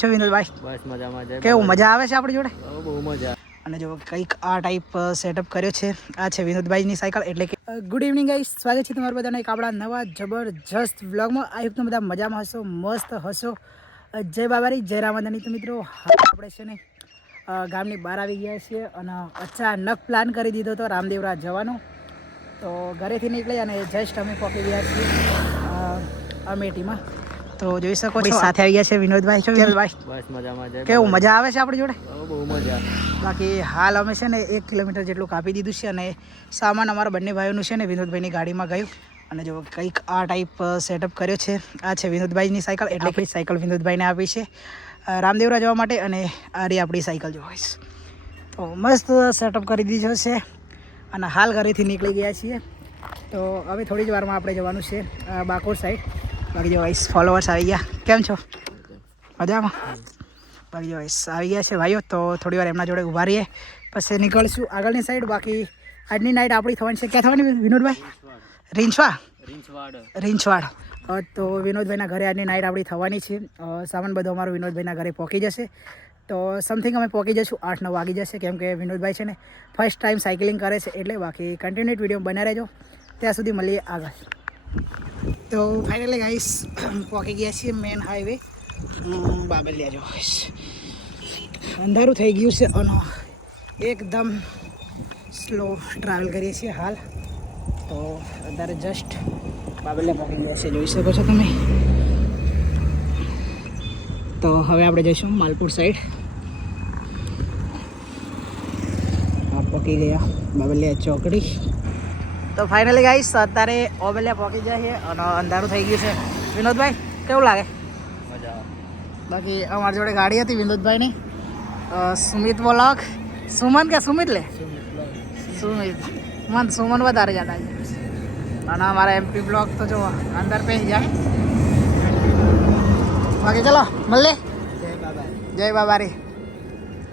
છો વિનોદભાઈ? બસ મજામાં છે. કેવું મજા આવે છે આપણી જોડે? બહુ મજા. અને જો કંઈક આ ટાઈપ સેટઅપ કર્યો છે. આ છે વિનોદભાઈની સાયકલ. એટલે કે ગુડ ઇવનિંગ ગાઈસ, સ્વાગત છે તમારા બધાને એક આપણા નવા જબરજસ્ત વ્લોગમાં. આ યુક્ત બધા મજામાં હશો, મસ્ત હશો. જય બાબારી, જય રામાદાની. તો મિત્રો આપણે છે ને ગામની બહાર આવી ગયા છીએ અને અચાનક પ્લાન કરી દીધો હતો રામદેવરા જવાનો. તો ઘરેથી નીકળી અને જસ્ટ અમે પહોંચી ગયા છીએ અમેઠીમાં. તો જોઈ શકો છો સાથે આવી ગયા છે વિનોદભાઈ. છો વિનોદભાઈ? બસ મજામાં છે. કેવું મજા આવે છે આપણી જોડે? બહુ મજા. બાકી હાલ અમે છે ને 1 કિલોમીટર જેટલું કાપી દીધું છે અને સામાન અમારા બંને ભાઈઓનું છે ને વિનોદભાઈની ગાડીમાં ગયું. અને જો કંઈક આ ટાઈપ સેટઅપ કર્યો છે. આ છે વિનોદભાઈની સાયકલ. એટલે કે સાયકલ વિનોદભાઈને આપી છે રામદેવરા જવા માટે. અને આ રહી આપણી સાયકલ જોઈશ. તો મસ્ત સેટઅપ કરી દીધો છે અને હાલ ઘરેથી નીકળી ગયા છીએ. તો હવે થોડી જ વારમાં આપણે જવાનું છે બાકોર સાઈડ. બાકી જો વાઈસ ફોલોવર્સ આવી ગયા. કેમ છો? મજામાં? બાકી જો વાઈસ આવી ગયા છે ભાઈઓ. તો થોડી વાર એમના જોડે ઊભા રહીએ, પછી નીકળશું આગળની સાઈડ. બાકી આજની નાઇટ આપણી થવાની છે. ક્યાં થવાની વિનોદભાઈ? રીંછવાડ. તો વિનોદભાઈના ઘરે આજની નાઇટ આપણી થવાની છે. સામાન બધો અમારો વિનોદભાઈના ઘરે પહોંચી જશે. તો સમથિંગ અમે પહોંચી જઈશું 8-9 વાગી જશે. કેમ કે વિનોદભાઈ છે ને ફર્સ્ટ ટાઈમ સાયકલિંગ કરે છે એટલે. બાકી કન્ટિન્યુટ વિડીયો બને રહેજો. ત્યાં સુધી મળીએ આગળ. તો ફાઇનલી ગાઈસ પહોંચી ગયા છીએ મેન હાઈવે બાબલિયા જો. અંધારું થઈ ગયું છે અને એકદમ સ્લો ટ્રાવેલ કરીએ છીએ હાલ. તો અત્યારે જસ્ટ બાબલિયા પહોંચી ગયા છે, જોઈ શકો છો તમે. તો હવે આપણે જઈશું માલપુર સાઈડ. પહોંચી ગયા બાબલિયા ચોકડી. તો ફાઇનલી ગાઈસ અત્યારે ઓબલિયા પહોંચી જાય છે અને અંધારું થઈ ગયું છે. વિનોદભાઈ કેવું લાગે? મજા. બાકી અમારી જોડે ગાડી હતી વિનોદભાઈની, સુમિત વ્લોગ. સુમન કે સુમિત લે? સુમિત. મન સુમન વધારે યાદ આવી જાય. અને અમારા એમપી બ્લોગ તો જો અંદર પે જાય. બાકી ચલો મળે. જય બાબારી.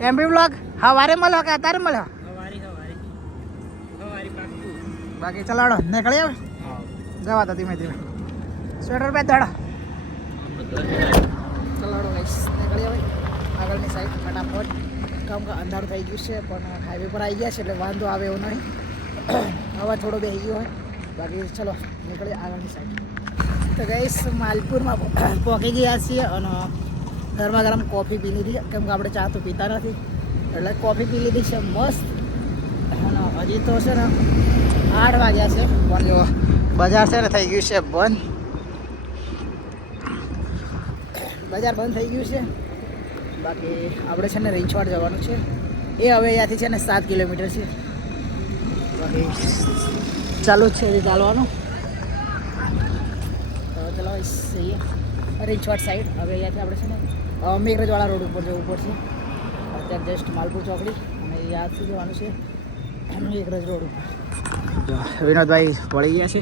એમપી બ્લોગ હવારે મળ્યો કે અત્યારે મળ્યો? બાકી ચલાડો નીકળી આવે. જવા તો ધીમે ધીમે. સ્વેટર પહેર દોડો. ચલાડો ગાઈસ નીકળી આવે આગળની સાઈડ ફટાફટ. કામ કે અંધારું થઈ ગયું છે પણ હાઈવે પર આવી ગયા છે એટલે વાંધો આવે એવું નહીં. હવા થોડો બેસી ગયો હોય. બાકી ચલો નીકળીએ આગળની સાઈડ. તો ગાઈસ માલપુરમાં પહોંચી ગયા છીએ અને ગરમા ગરમ કોફી પી લીધી. કેમ કે આપણે ચા તો પીતા નથી એટલે કોફી પી લીધી છે મસ્ત. અને હજી તો છે ને 8 વાગ્યા છે પણ જો બજાર છે ને થઈ ગયું છે બંધ. બજાર બંધ થઈ ગયું છે. બાકી આપણે છે ને રીંછવાડ જવાનું છે. એ હવે અહીંયાથી છે ને 7 કિલોમીટર છે. બાકી ચાલુ જ છે એ ચાલવાનું. તો ચલો જઈએ રીંછવાડ સાઈડ. હવે અહીંયાથી આપણે છે ને મેઘરજવાળા રોડ ઉપર જવું પડશે. અત્યારે જસ્ટ માલપુર ચોકડી અને યાદથી જવાનું છે મેઘરજ રોડ ઉપર. વિનોદભાઈ વળી ગયા છે